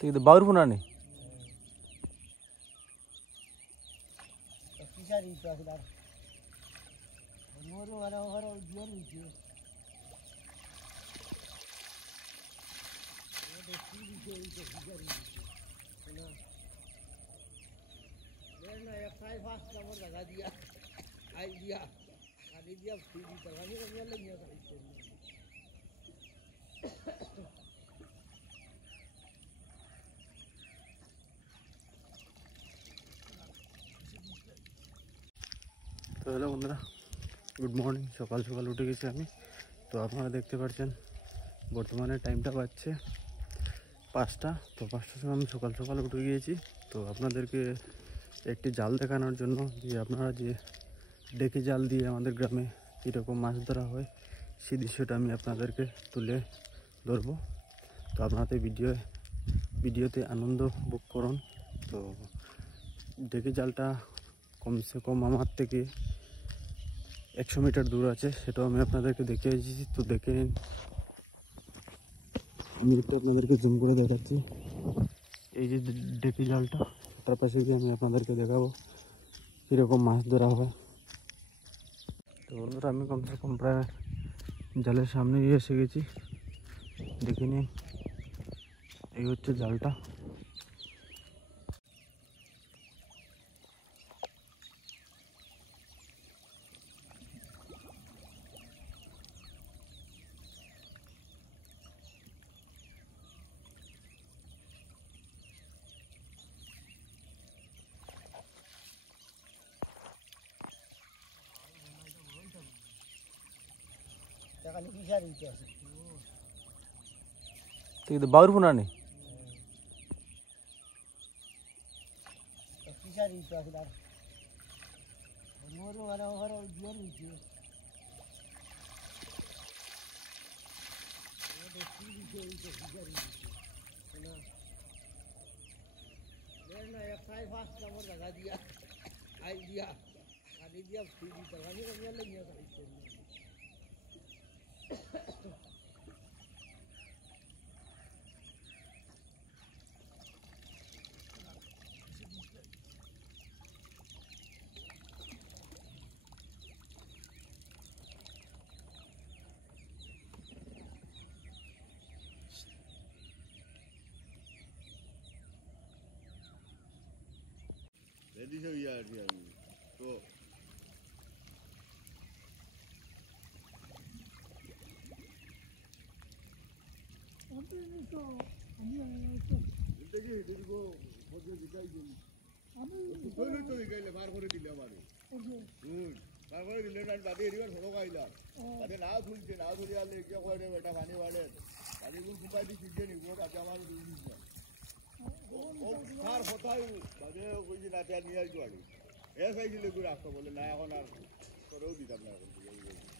तो बाउर पुना नहीं তো হ্যালো বন্ধুরা, গুড মর্নিং। সকাল সকাল উঠে গেছি আমি। তো আপনারা দেখতে পাচ্ছেন বর্তমানে টাইমটা বাজছে 5টা। তো 5টার সময় আমি সকাল সকাল উঠে গিয়েছি। তো আপনাদেরকে একটি জাল দেখানোর জন্য যে আপনারা যে ডেকে জাল দিয়ে আমাদের গ্রামে কীরকম মাছ ধরা হয় সেই দৃশ্যটা আমি আপনাদেরকে তুলে ধরবো। তো আপনাদের ভিডিওতে আনন্দ ভোগ করুন। তো ডেকে জালটা কমসে কম আমার থেকে 100 মিটার দূর আছে, সেটাও আমি আপনাদেরকে দেখিয়ে দিয়েছি। তো দেখে নিন, আমি একটু আপনাদেরকে জুম করে দেখাচ্ছি। এই যে ডেকে জালটা, তার পাশে গিয়ে আমি আপনাদেরকে দেখাবো কীরকম মাছ ধরা হয়। তো বন্ধুরা, আমি কমসে কম প্রায় জালের সামনে এসে গেছি। দেখে নিন, এই হচ্ছে জালটা। तो बाउर पुना नहीं रेडी से यार तो ऐसा ही रास्ता बोले ना এখন আর করেও দিতাম না এখন